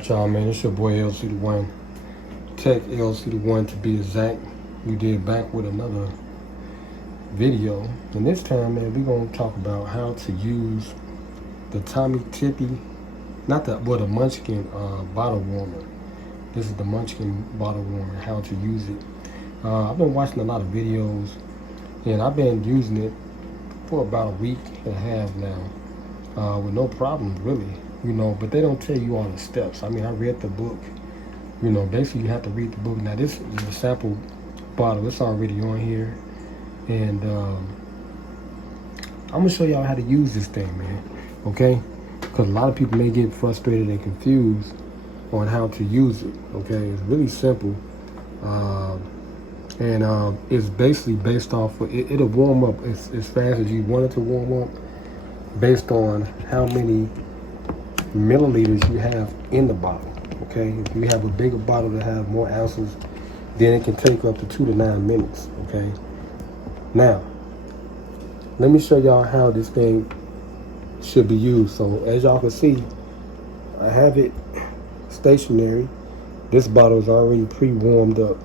Alright y'all, man, it's your boy LCDAONE, Tech LCDAONE to be exact. We did back with another video, and this time, man, we're going to talk about how to use the the Munchkin bottle warmer. This is the Munchkin bottle warmer, how to use it. I've been watching a lot of videos, and I've been using it for about a week and a half now, with no problems really. But they don't tell you all the steps. I mean, I read the book. Basically you have to read the book. Now this is the sample bottle. It's already on here. And I'm gonna show y'all how to use this thing, man. Okay? Because a lot of people may get frustrated and confused on how to use it. Okay? It's really simple. And it's basically based off of, it'll warm up as fast as you want it to warm up, based on how many milliliters you have in the bottle. Okay, if you have a bigger bottle that has more ounces, then it can take up to 2 to 9 minutes. Okay, now let me show y'all how this thing should be used. So as y'all can see, I have it stationary. This bottle is already pre-warmed up,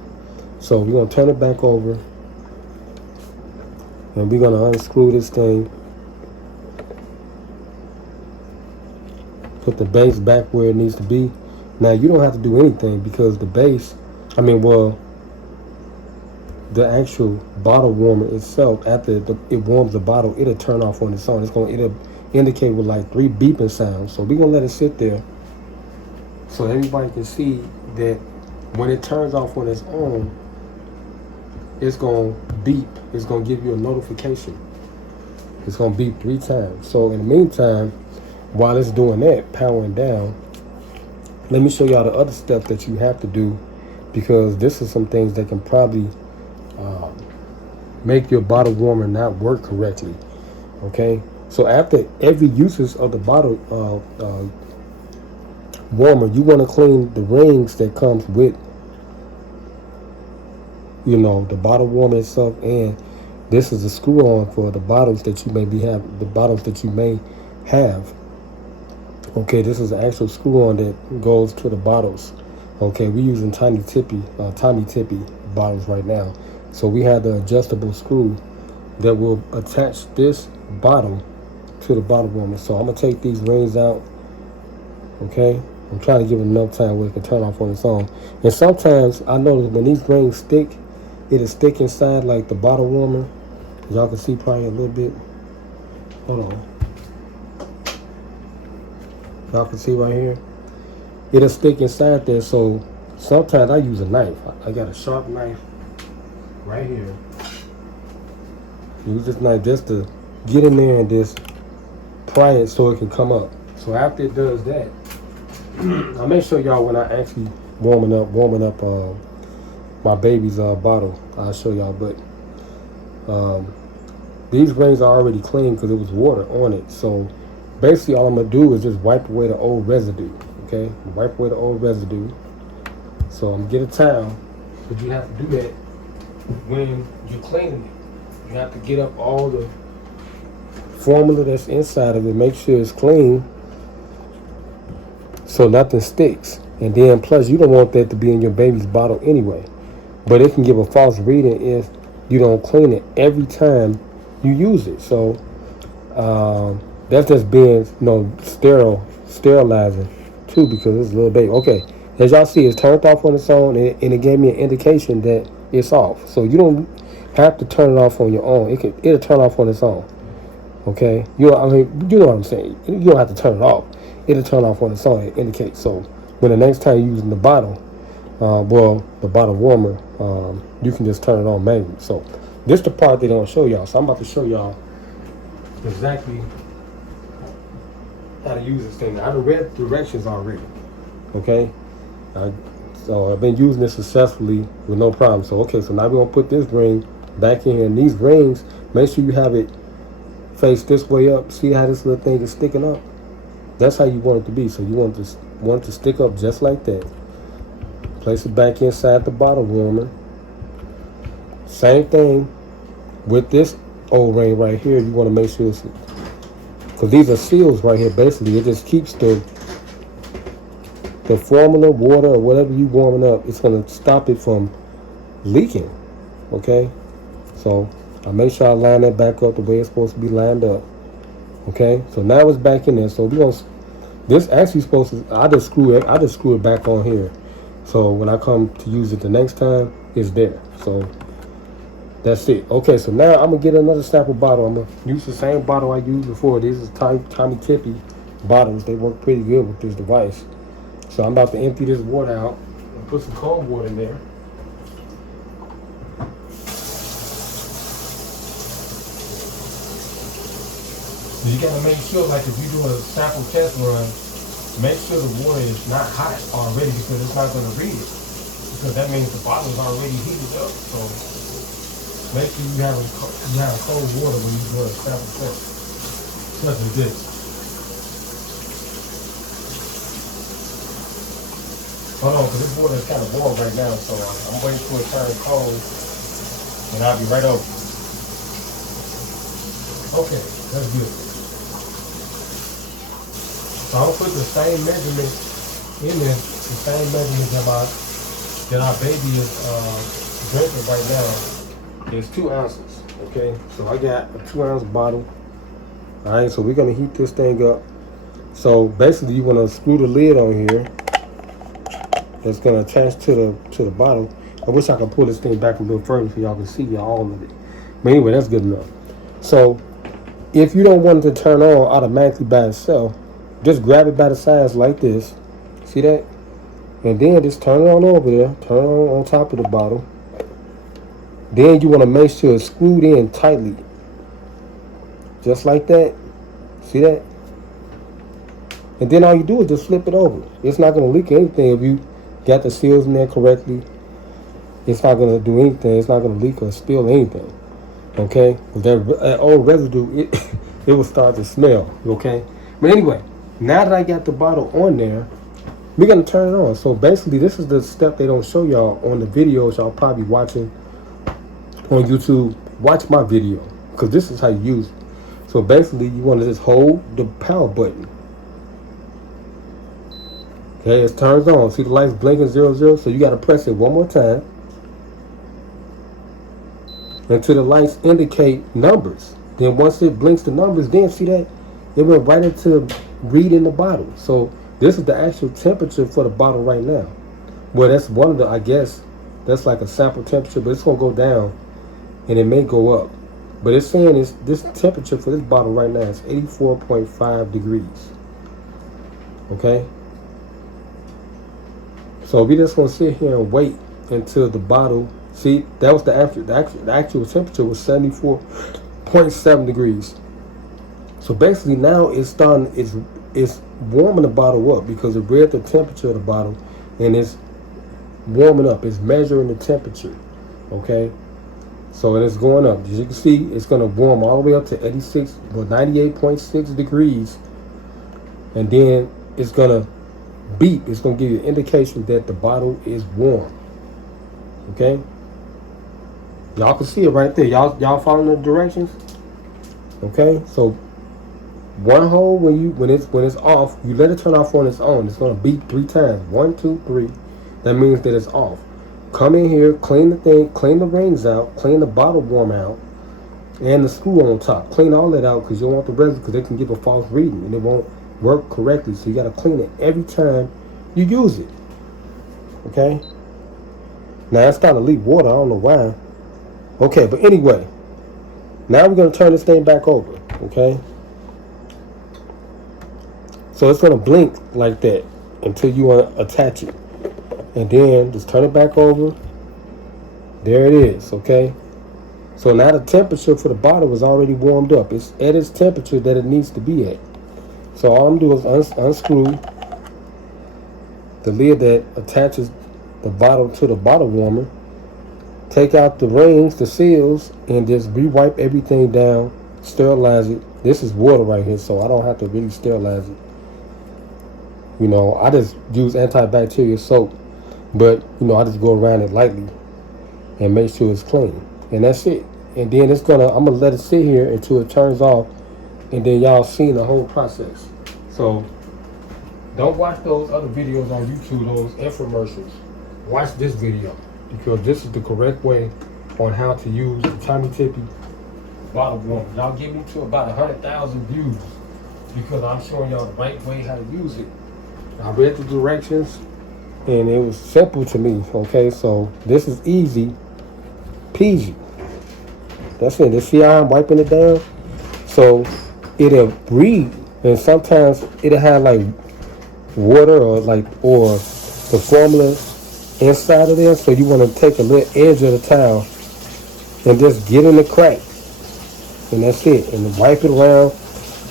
so we're gonna turn it back over and we're gonna unscrew this thing. Put the base back where it needs to be. Now you don't have to do anything because the base, the actual bottle warmer itself, after it warms the bottle, it'll turn off on its own. It'll indicate with like 3 beeping sounds. So we're gonna let it sit there so everybody can see that when it turns off on its own, it's gonna beep. It's gonna give you a notification. It's gonna beep 3 times. So in the meantime, while it's doing that, powering down, let me show y'all the other steps that you have to do, because this is some things that can probably make your bottle warmer not work correctly. Okay, so after every usage of the bottle warmer, you want to clean the rings that comes with the bottle warmer itself, and this is a screw on for the bottles that you may have. Okay, this is an actual screw on that goes to the bottles. Okay, we're using tiny tippy bottles right now. So we have the adjustable screw that will attach this bottle to the bottle warmer. So I'm gonna take these rings out. Okay, I'm trying to give it enough time where it can turn off on its own. And sometimes I notice when these rings stick, it'll stick inside like the bottle warmer. Y'all can see probably a little bit. Hold on. Y'all can see right here, it'll stick inside there. So sometimes I use a knife. I got a sharp knife right here. Use this knife just to get in there and just pry it so it can come up. So after it does that, I'll make sure y'all when I actually warming up my baby's bottle, I'll show y'all. But these rings are already clean because it was water on it. So basically all I'm gonna do is just wipe away the old residue. Okay, wipe away the old residue. So I'm gonna get a towel, but you have to do that when you're cleaning it. You have to get up all the formula that's inside of it, make sure it's clean so nothing sticks. And then plus you don't want that to be in your baby's bottle anyway, but it can give a false reading if you don't clean it every time you use it. So that's just being sterilizing too, because it's a little baby. Okay, as y'all see, it's turned off on its own, and it gave me an indication that it's off. So you don't have to turn it off on your own. It'll turn off on its own. Okay, you know what I'm saying. You don't have to turn it off. It'll turn off on its own. It indicates. So when the next time you're using the bottle, the bottle warmer, you can just turn it on manually. So this is the part they don't show y'all. So I'm about to show y'all exactly how to use this thing. I read directions already. Okay, so I've been using this successfully with no problem. So okay, so now we're gonna put this ring back in here, and these rings, make sure you have it face this way up. See how this little thing is sticking up? That's how you want it to be. So you want it to stick up just like that. Place it back inside the bottle warmer. Same thing with this O-ring right here. You want to make sure it's, because these are seals right here. Basically, it just keeps the the formula, water, or whatever you warming up, it's gonna stop it from leaking. Okay, so I make sure I line that back up the way it's supposed to be lined up. Okay, so now it's back in there. So we gonna, this actually supposed to, I just screw it back on here. So when I come to use it the next time, it's there. So that's it. Okay, so now I'm gonna get another sample bottle. I'm gonna use the same bottle I used before. These is Tommy Tippy bottles. They work pretty good with this device. So I'm about to empty this water out and put some cold water in there. You gotta make sure, like if you do a sample test run, make sure the water is not hot already, because it's not gonna read it. Because that means the bottle is already heated up. So make sure you have cold water when you do a sample test, such as this. Hold on, because this water is kind of warm right now, so I'm waiting for it to turn cold, and I'll be right over. Okay, that's good. So I'm gonna put the same measurement in there, the same measurement that our baby is drinking right now. It's 2 ounces. Okay, so I got a 2-ounce bottle. All right, so we're gonna heat this thing up. So basically, you wanna screw the lid on here. That's gonna attach to the bottle. I wish I could pull this thing back a little further so y'all can see all of it. But anyway, that's good enough. So if you don't want it to turn on automatically by itself, just grab it by the sides like this. See that? And then just turn it on over there. Turn it on top of the bottle. Then you want to make sure it's screwed in tightly. Just like that. See that? And then all you do is just flip it over. It's not going to leak anything if you got the seals in there correctly. It's not going to do anything. It's not going to leak or spill anything. Okay? That old residue, it will start to smell. Okay? But anyway, now that I got the bottle on there, we're going to turn it on. So basically, this is the step they don't show y'all on the videos y'all probably watching on YouTube. Watch my video, because this is how you use it. So basically, you want to just hold the power button. Okay, it turns on. See the lights blinking 00? So you got to press it one more time until the lights indicate numbers. Then once it blinks the numbers, then see that? It went right into reading the bottle. So this is the actual temperature for the bottle right now. Well, that's one of the, I guess, that's like a sample temperature, but it's going to go down and it may go up. But it's saying this temperature for this bottle right now is 84.5 degrees. Okay? So we just going to sit here and wait until the bottle, see, that was the actual temperature was 74.7 degrees. So basically now it's starting, it's warming the bottle up, because it read the temperature of the bottle and it's warming up. It's measuring the temperature. Okay? So it's going up. As you can see, it's going to warm all the way up to 98.6 degrees. And then it's going to beep. It's going to give you an indication that the bottle is warm. Okay? Y'all can see it right there. Y'all following the directions? Okay? So one hole, when it's off, you let it turn off on its own. It's going to beep 3 times. 1, 2, 3. That means that it's off. Come in here, clean the thing, clean the rings out, clean the bottle warm out, and the screw on top. Clean all that out, because you don't want the residue, because they can give a false reading and it won't work correctly. So you got to clean it every time you use it. Okay? Now it's starting to leak water. I don't know why. Okay, but anyway, now we're going to turn this thing back over. Okay? So it's going to blink like that until you attach it. And then just turn it back over. There it is, okay? So now the temperature for the bottle is already warmed up. It's at its temperature that it needs to be at. So all I'm doing is unscrew the lid that attaches the bottle to the bottle warmer. Take out the rings, the seals, and just re-wipe everything down. Sterilize it. This is water right here, so I don't have to really sterilize it. You know, I just use antibacterial soap. But, you know, I just go around it lightly and make sure it's clean. And that's it. And then I'm going to let it sit here until it turns off. And then y'all seen the whole process. So, Don't watch those other videos on YouTube, those infomercials. Watch this video because this is the correct way on how to use the Tommy Tippy bottle warmer. Y'all give me to about 100,000 views because I'm showing y'all the right way how to use it. I read the directions and it was simple to me. Okay, so this is easy peasy. That's it. See how I'm wiping it down? So it'll breathe, and sometimes it'll have like water or the formula inside of there. So you want to take a little edge of the towel and just get in the crack, and that's it. And wipe it around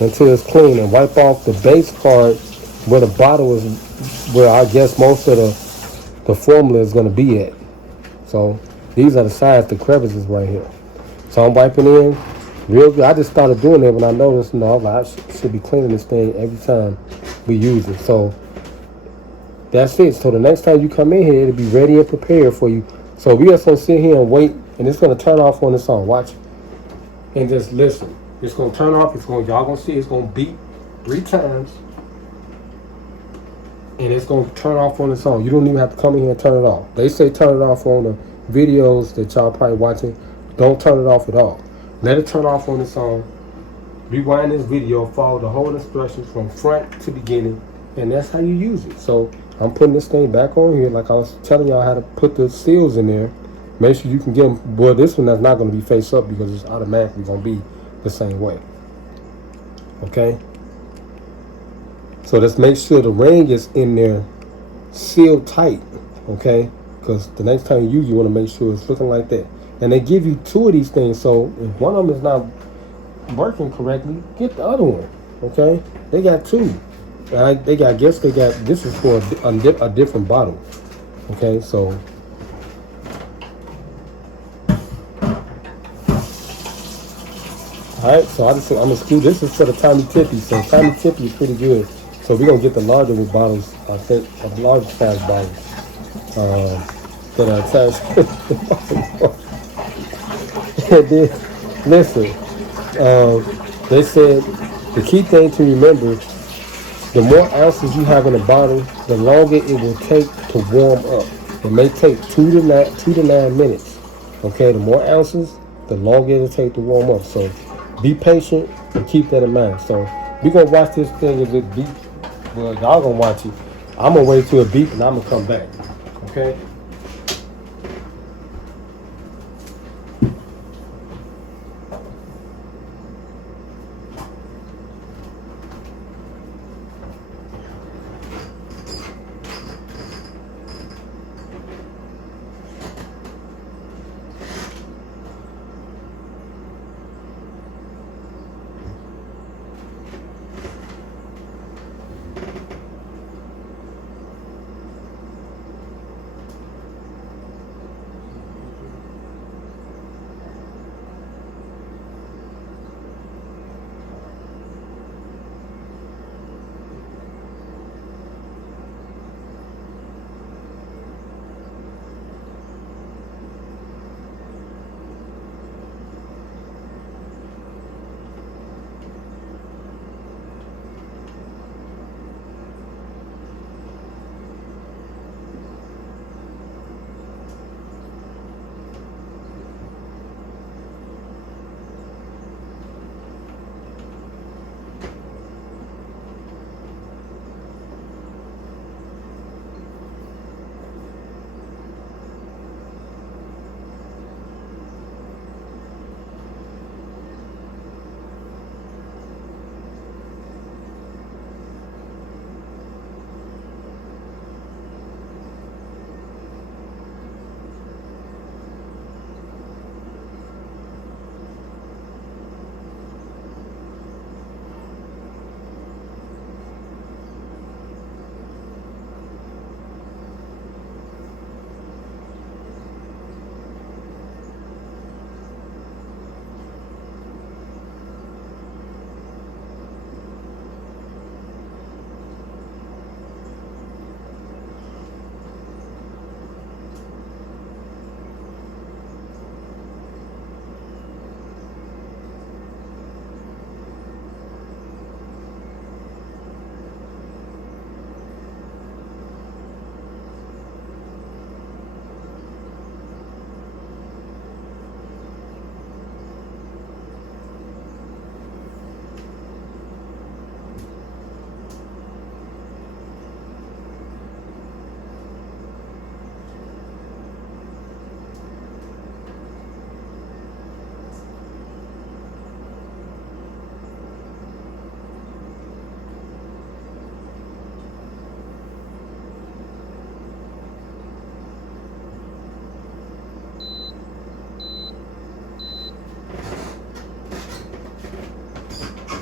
until it's clean, and wipe off the base part where the bottle is, where I guess most of the formula is going to be at. So these are the sides, the crevices right here. So I'm wiping in real good. I just started doing it when I noticed, I was like, I should be cleaning this thing every time we use it. So that's it. So the next time you come in here, it'll be ready and prepared for you. So we just gonna sit here and wait, and it's gonna turn off on its own. Watch it and just listen. It's gonna turn off. Y'all gonna see it's gonna beep 3 times, and it's gonna turn off on its own. You don't even have to come in here and turn it off. They say turn it off on the videos that y'all probably watching. Don't turn it off at all. Let it turn off on its own. Rewind this video, follow the whole instructions from front to beginning, and that's how you use it. So I'm putting this thing back on here like I was telling y'all how to put the seals in there. Make sure you can get them. Well, this one that's not going to be face up because it's automatically going to be the same way. Okay? So let's make sure the ring is in there sealed tight. Okay? Because the next time you use it, you want to make sure it's looking like that. And they give you 2 of these things, so if one of them is not working correctly, get the other one. Okay? They got 2. This is for a different bottle. Okay, so alright, so I'm gonna screw. This is for the Tommy Tippy. So Tommy Tippy is pretty good. So we're gonna get the larger bottles, I think, the larger size bottles that are attached. And then, listen, they said the key thing to remember, the more ounces you have in a bottle, the longer it will take to warm up. It may take 2 to 9 minutes. Okay, the more ounces, the longer it'll take to warm up. So be patient and keep that in mind. So we're gonna watch this thing as it beep. Well, y'all gonna watch it. I'm gonna wait till it beep and I'm gonna come back. Okay.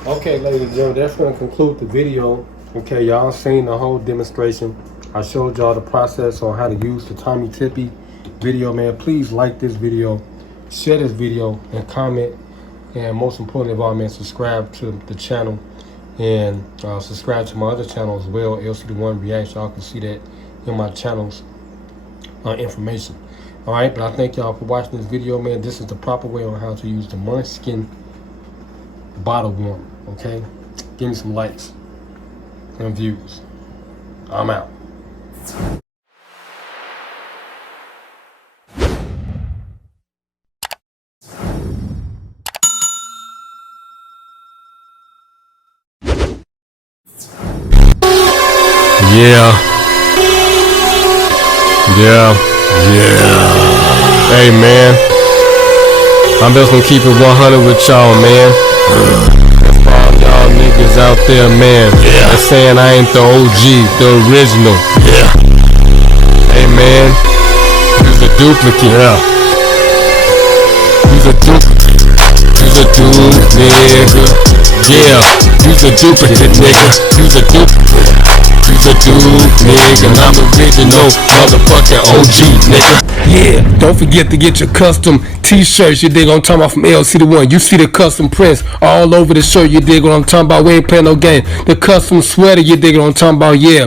Okay, ladies and gentlemen, that's going to conclude the video. Okay, y'all seen the whole demonstration. I showed y'all the process on how to use the Tommy Tippy video, man. Please like this video, share this video, and comment. And most importantly of all, man, subscribe to the channel. And subscribe to my other channel as well, LCDAONE Reacts. Y'all can see that in my channel's information. All right, but I thank y'all for watching this video, man. This is the proper way on how to use the Munchkin bottle warmer. Okay, give me some likes and views. I'm out. Yeah. Hey, man, I'm just gonna keep it 100 with y'all, man. For all y'all niggas out there, man, that's saying I ain't the OG, the original. Hey, man, you's a duplicate. You's a duplicate. You's a dude, nigga. You's a duplicate, nigga. You's a duplicate. You's a dude, nigga. And I'm original, motherfucking OG, nigga. Yeah, don't forget to get your custom t-shirts, you dig what I'm talking about, from LCDAONE. You see the custom prints all over the shirt, you dig what I'm talking about. We ain't playing no game. The custom sweater, you dig what I'm talking about, yeah.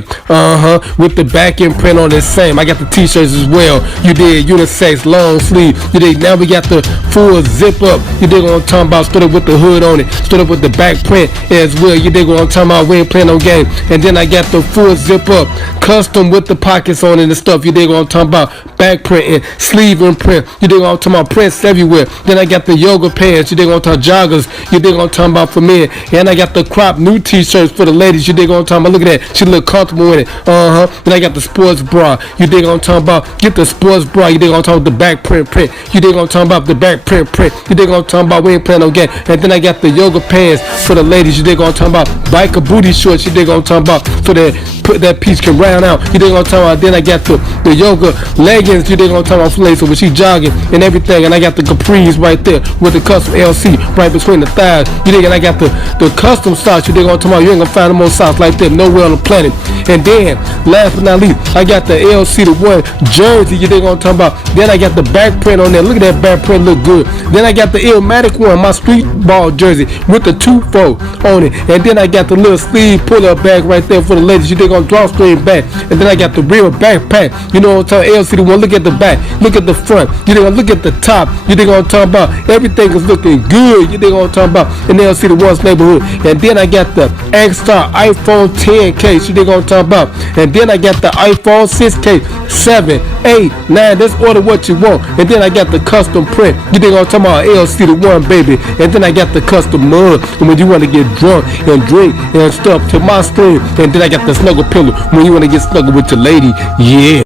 With the back end print on the same. I got the t-shirts as well. You dig, unisex, long sleeve. You dig, now we got the full zip up. You dig what I'm talking about, stood up with the hood on it. Stood up with the back print as well. You dig what I'm talking about, we ain't playing no game. And then I got the full zip up, custom with the pockets on it and stuff. You dig what I'm talking about, back print and sleeve and print. You dig what I'm talking about, prints everywhere. Then I got the yoga pants. You dig what I'm talking about, joggers. You dig what I'm talking about, for men. And I got the crop new t-shirts for the ladies. You dig what I'm talking about, look at that. She look comfortable in it. Then I got the sports bra. You dig what I'm talking about, get the sports bra. You dig what I'm talking about, the back print. You dig what I'm talking about, the back print. You dig what I'm talking about, we ain't playing no game. And then I got the yoga pants for the ladies. You dig what I'm talking about, biker booty shorts. You dig what I'm talking about, so that put that piece can round out. You dig what I'm talking about. Then I got the yoga leggings. You dig what I'm talking about, for ladies, so when she jogging and everything. And I got the capris right there with the custom LC right between the thighs. You dig, and I got the custom socks. You dig what I'm talking about, you ain't gonna find no more socks like that nowhere on the planet. And then last but not least, I got the LCDAONE jersey. You dig what I'm talking about. Then I got the back print on there. Look at that back print, look good. Then I got the Illmatic one, my street ball jersey with the 2-fold on it. And then I got the little sleeve pull-up bag right there for the ladies. You dig on drawstring back. And then I got the real backpack. You know what I'm talking about, LCDAONE. Look at the back, look at the front. You dig, look at the top. You dig what I'm talking about. Everything is looking good. You dig what I'm talking about, in LCDAONE's neighborhood. And then I got the X-Star iPhone 10 case. You dig what I'm talking about. And then I got the iPhone 6 case, 7, 8, 9. Just order what you want. And then I got the custom print. You dig what I'm talking about, LCDAONE, baby. And then I got the custom mug, and when you want to get drunk and drink and stuff, to my screen. And then I got the snuggle pillow when you want to get snuggle with your lady. Yeah.